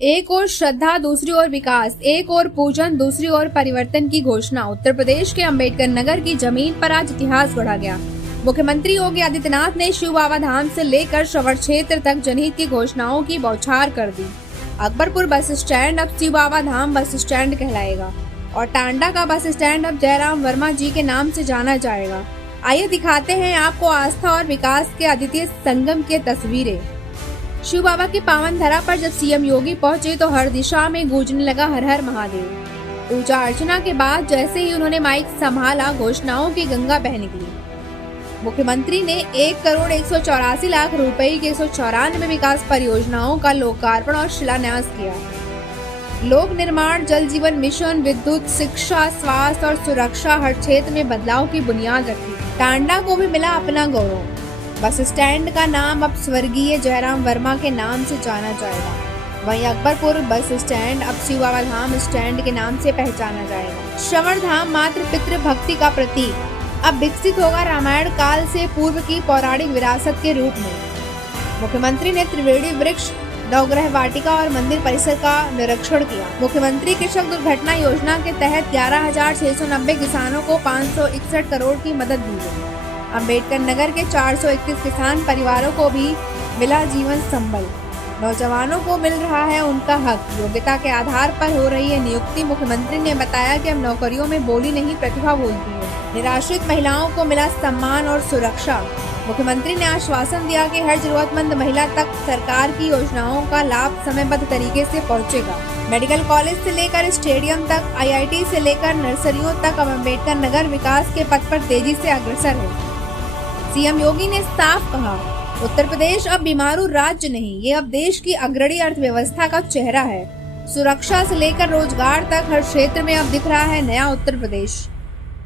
एक ओर श्रद्धा, दूसरी ओर विकास, एक ओर पूजन, दूसरी ओर परिवर्तन की घोषणा। उत्तर प्रदेश के अंबेडकर नगर की जमीन पर आज इतिहास गढ़ा गया। मुख्यमंत्री योगी आदित्यनाथ ने शिव बाबा धाम से लेकर श्रवण क्षेत्र तक जनहित की घोषणाओं की बौछार कर दी। अकबरपुर बस स्टैंड अब शिव बाबा धाम बस स्टैंड कहलाएगा और टांडा का बस स्टैंड अब जयराम वर्मा जी के नाम से जाना जाएगा। आइए दिखाते हैं आपको आस्था और विकास के अद्वितीय संगम की तस्वीरें। शिव बाबा की पावन धरा पर जब सीएम योगी पहुंचे तो हर दिशा में गूंजने लगा हर हर महादेव। पूजा अर्चना के बाद जैसे ही उन्होंने माइक संभाला, घोषणाओं की गंगा बह निकली। मुख्यमंत्री ने 1,184,00,000 रुपए की 194 विकास परियोजनाओं का लोकार्पण और शिलान्यास किया। लोक निर्माण, जल जीवन मिशन, विद्युत, शिक्षा, स्वास्थ्य और सुरक्षा हर क्षेत्र में बदलाव की बुनियाद रखी। टांडा को भी मिला अपना गौरव। बस स्टैंड का नाम अब स्वर्गीय जयराम वर्मा के नाम से जाना जाएगा। वहीं अकबरपुर बस स्टैंड अब शिव बाबा धाम स्टैंड के नाम से पहचाना जाएगा। श्रवण धाम मात्र पितृ भक्ति का प्रतीक अब विकसित होगा रामायण काल से पूर्व की पौराणिक विरासत के रूप में। मुख्यमंत्री ने त्रिवेणी वृक्ष, नवग्रह वाटिका और मंदिर परिसर का निरीक्षण किया। मुख्यमंत्री कृषक दुर्घटना योजना के तहत 11,690 किसानों को 561 करोड़ की मदद दी गई। अंबेडकर नगर के 421 किसान परिवारों को भी मिला जीवन संबल। नौजवानों को मिल रहा है उनका हक। योग्यता के आधार पर हो रही है नियुक्ति। मुख्यमंत्री ने बताया कि अब नौकरियों में बोली नहीं, प्रतिभा बोलती है। निराश्रित महिलाओं को मिला सम्मान और सुरक्षा। मुख्यमंत्री ने आश्वासन दिया कि हर जरूरतमंद महिला तक सरकार की योजनाओं का लाभ समयबद्ध तरीके से पहुंचेगा। मेडिकल कॉलेज से लेकर स्टेडियम तक, IIT से लेकर नर्सरियों तक अब अम्बेडकर नगर विकास के पथ पर तेजी से अग्रसर है। सीएम योगी ने साफ कहा, उत्तर प्रदेश अब बीमारू राज्य नहीं, ये अब देश की अग्रणी अर्थव्यवस्था का चेहरा है। सुरक्षा से लेकर रोजगार तक हर क्षेत्र में अब दिख रहा है नया उत्तर प्रदेश।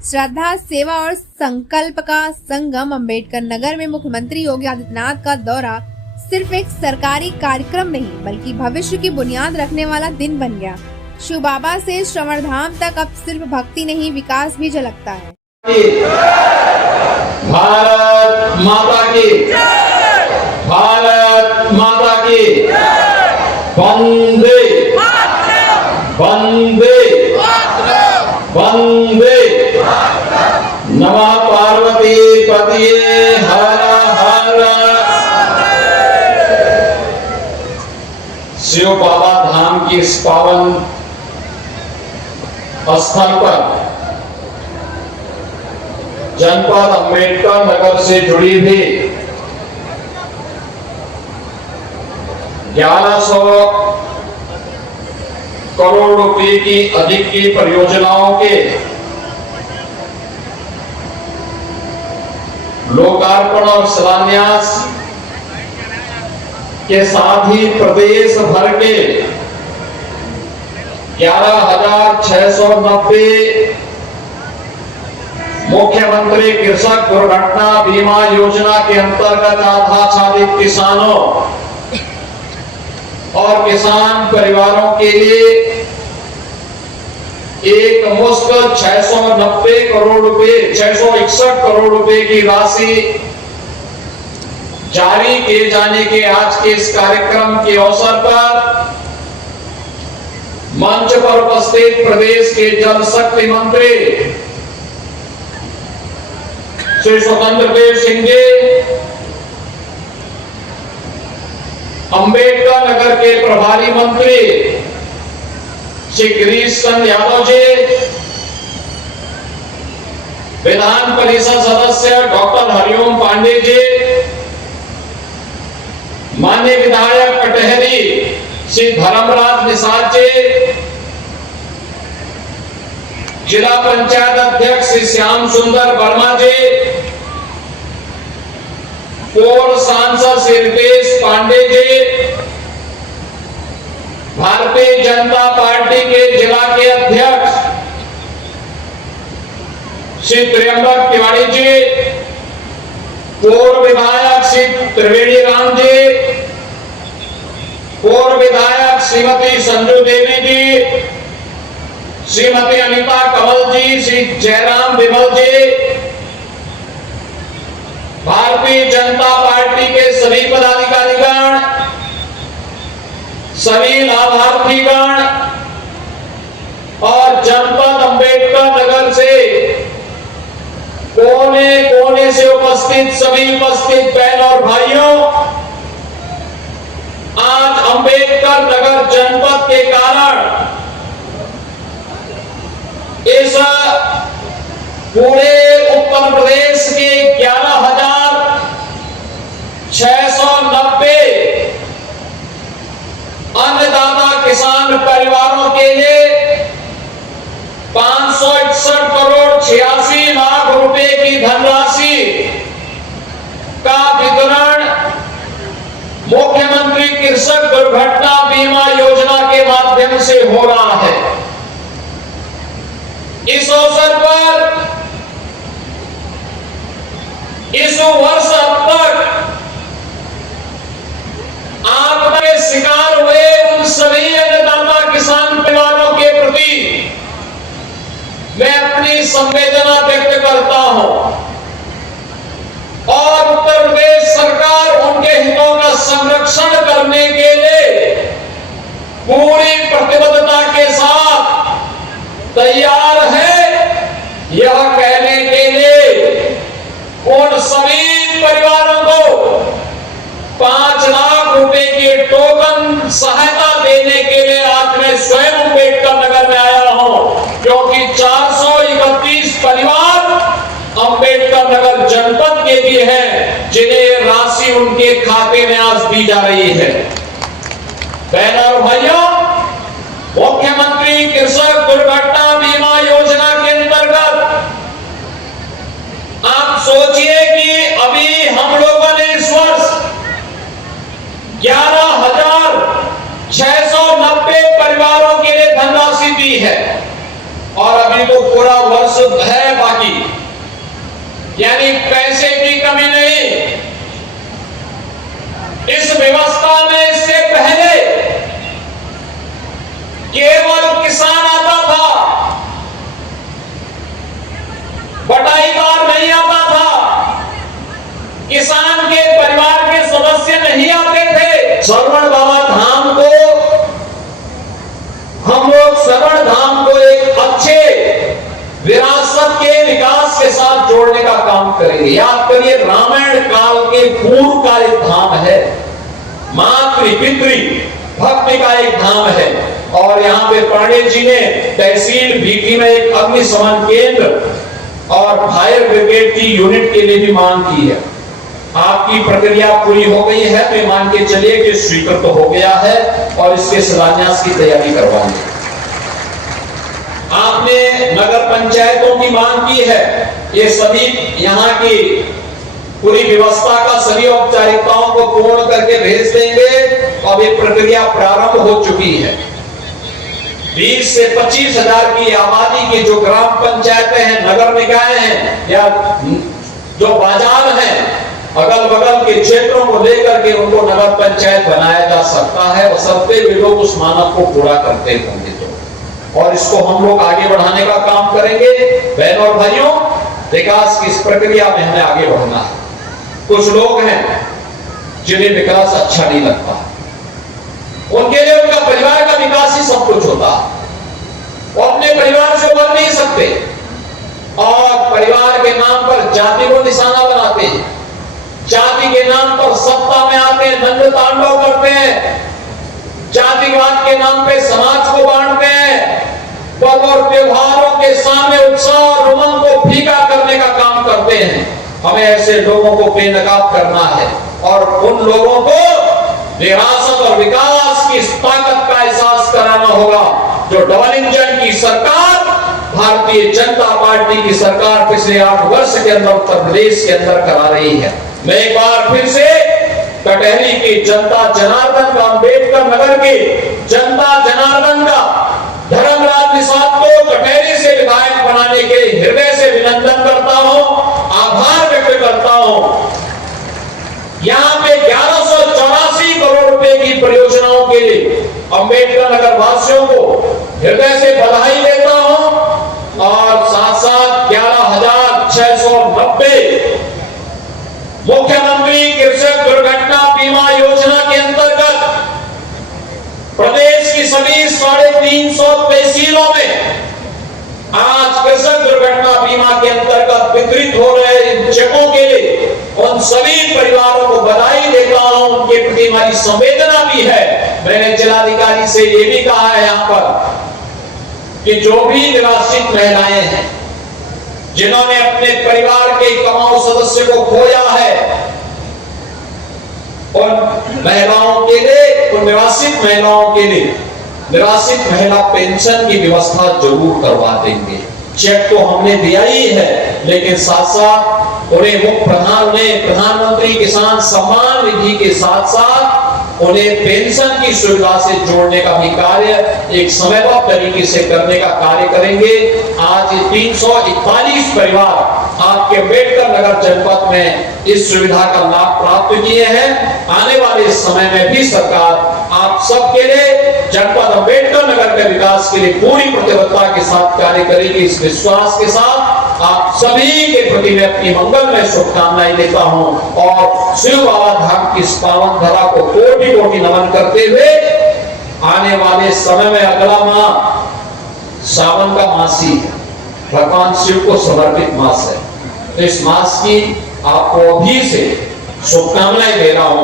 श्रद्धा, सेवा और संकल्प का संगम। अम्बेडकर नगर में मुख्यमंत्री योगी आदित्यनाथ का दौरा सिर्फ एक सरकारी कार्यक्रम नहीं बल्कि भविष्य की बुनियाद रखने वाला दिन बन गया। शिव बाबा से श्रवण धाम तक अब सिर्फ भक्ति नहीं, विकास भी झलकता है। भारत माता की जय, भारत माता की जय, वंदे वंदे वंदे, नमः पार्वती पतिये हर हर। शिव बाबा धाम की इस पावन स्थल पर जनपद अंबेडकर नगर से जुड़ी भी 1100 करोड़ रुपए की अधिक की परियोजनाओं के लोकार्पण और शिलान्यास के साथ ही प्रदेश भर के 11,690 मुख्यमंत्री कृषक दुर्घटना बीमा योजना के अंतर्गत आच्छादित किसानों और किसान परिवारों के लिए एक मुश्त 690 करोड़ रुपए 661 करोड़ रुपए की राशि जारी किए जाने के आज के इस कार्यक्रम के अवसर पर मंच पर उपस्थित प्रदेश के जल शक्ति मंत्री श्री स्वतंत्र देव सिंह जी, अंबेडकर नगर के प्रभारी मंत्री श्री गिरीश चंद्र यादव जी, विधान परिषद सदस्य डॉक्टर हरिओम पांडे जी, माननीय विधायक कटहरी श्री धर्मराज निषाद जी, जिला पंचायत अध्यक्ष श्री श्याम सुंदर वर्मा जी, पूर्व सांसद श्री रितेश पांडे जी, भारतीय जनता पार्टी के जिला के अध्यक्ष श्री त्रियंबक तिवारी जी, पूर्व विधायक श्री त्रिवेणी राम जी, पूर्व विधायक श्रीमती संजू देवी जी, श्रीमती अनिता कंवल जी, श्री जयराम विमल जी, भारतीय जनता पार्टी के सभी पदाधिकारीगण, सभी लाभार्थीगण और जनपद अंबेडकर नगर से कोने कोने से उपस्थित सभी उपस्थित बहन और भाइयों, आज अंबेडकर नगर जनपद के कारण इस पूरे उत्तर प्रदेश के 11,690 अन्नदाता किसान परिवारों के लिए 561 करोड़ 86 लाख रुपए की धनराशि का वितरण मुख्यमंत्री कृषक दुर्घटना बीमा योजना के माध्यम से हो रहा है। इस अवसर पर इस वर्ष अब तक आपदा के शिकार हुए उन सभी अन्नदाता किसान परिवारों के प्रति मैं अपनी संवेदना व्यक्त करता हूं और उत्तर प्रदेश सरकार उनके हितों का संरक्षण करने के लिए पूरी प्रतिबद्धता के साथ तैयार है। यह कहने के लिए उन सभी परिवारों को 5 लाख रुपए के टोकन सहायता देने के लिए आज मैं स्वयं अंबेडकर नगर में आया हूं, क्योंकि 431 परिवार अंबेडकर नगर जनपद के भी हैं जिन्हें राशि उनके खाते में आज दी जा रही है। बहनों और भाइयों, मुख्यमंत्री कृषक दुर्घटना बीमा योजना के अंतर्गत आप सोचिए कि अभी हम लोगों ने इस वर्ष 11,690 परिवारों के लिए धनराशि दी है और अभी तो पूरा वर्ष है बाकी, यानी पैसे की कमी नहीं। इस व्यवस्था में इससे पहले केवल किसान आता था, बटाईदार नहीं आता था, किसान के परिवार के सदस्य नहीं आते थे। श्रवण बाबा धाम को हम लोग श्रवण धाम को एक अच्छे विरासत के विकास के साथ जोड़ने का काम करेंगे। याद करिए, रामायण काल के पूर्व का एक धाम है, मातृ पितृ भक्ति का एक धाम है और यहाँ पे पंडित जी ने तहसील भीटी में एक अग्निशमन केंद्र और फायर ब्रिगेड की यूनिट के लिए भी मांग की है। आपकी प्रक्रिया पूरी हो गई है तो मान के चलिए कि स्वीकृत तो हो गया है और इसके शिलान्यास की तैयारी करवाएंगे। आपने नगर पंचायतों की मांग की है, ये सभी यहाँ की पूरी व्यवस्था का सभी औपचारिकताओं को पूर्ण करके भेज देंगे और ये प्रक्रिया प्रारंभ हो चुकी है। 20 से 25 हजार की आबादी की जो ग्राम पंचायतें हैं, नगर निकाय हैं या जो बाजार हैं, अगल बगल के क्षेत्रों को लेकर के उनको नगर पंचायत बनाया जा सकता है, बशर्ते वे लोग उस मानक को पूरा करते होंगे तो। और इसको हम लोग आगे बढ़ाने का काम करेंगे। बहनों और भाइयों, विकास की इस प्रक्रिया में हमें आगे बढ़ना है। कुछ लोग हैं जिन्हें विकास अच्छा नहीं लगता, उनके लिए उनका परिवार का विकास ही सब कुछ होता है। वो अपने परिवार से उबर नहीं सकते और परिवार के नाम पर जाति को निशाना बनाते हैं, जाति के नाम पर सत्ता में आते हैं, दंड तांडव करते हैं, जातिवाद के नाम पे समाज को बांटते हैं, पर्व और त्योहारों के सामने उत्साह और उमंग को फीका करने का काम करते हैं। हमें ऐसे लोगों को बेनकाब करना है और उन लोगों को विरासत और विकास की ताकत का एहसास कराना होगा जो डबल इंजन की सरकार, भारतीय जनता पार्टी की सरकार पिछले 8 वर्ष के अंदर उत्तर प्रदेश के अंदर करा रही है। मैं एक बार फिर से कटहरी की जनता जनार्दन का, अंबेडकर नगर की जनता जनार्दन का धर्मराज निषाद को कटहरी से विधायक बनाने के हृदय से अभिनंदन करता हूं, आभार व्यक्त करता हूं। यहाँ पे 1184 करोड़ रुपए की परियोजनाओं के लिए अंबेडकर नगर वासियों को हृदय से बधाई देता हूं और साथ साथ 11,690 मुख्यमंत्री कृषक दुर्घटना बीमा योजना के अंतर्गत 300 तहसीलों में आज कृषक दुर्घटना बीमा के अंतर्गत वितरित हो रहे इन चेकों के लिए उन सभी परिवारों को बधाई देता हूं। उनके प्रति हमारी संवेदना भी है। मैंने जिलाधिकारी से ये भी कहा है यहाँ पर कि जो भी निराश्रित महिलाएं हैं, जिन्होंने अपने परिवार के कमाऊ सदस्य को खोया है, उन महिलाओं के लिए, उन निराश्रित महिलाओं के लिए निराश्रित महिला पेंशन की व्यवस्था जरूर करवा देंगे। चेक तो हमने दिया ही है, लेकिन साथ साथ उन्हें प्रधानमंत्री किसान सम्मान निधि के साथ साथ उन्हें पेंशन की सुविधा से जोड़ने का भी कार्य एक समयबद्ध तरीके से करने का कार्य करेंगे। आज 341 परिवार आपके अम्बेडकर नगर जनपद में इस सुविधा का लाभ प्राप्त किए हैं। आने वाले समय में भी सरकार आप सबके लिए जनपद अम्बेडकर नगर के विकास के लिए पूरी प्रतिबद्धता के साथ कार्य करेगी। इस विश्वास के साथ आप सभी के प्रति मैं अपनी मंगलमय शुभकामनाएं देता हूं और शिव बाबा धाम की इस पावन धरा को कोटि कोटि नमन करते हुए आने वाले समय में अगला माह सावन का मास ही भगवान शिव को समर्पित मास है। तो इस मास की आपको अभी से शुभकामनाएं दे रहा हूं।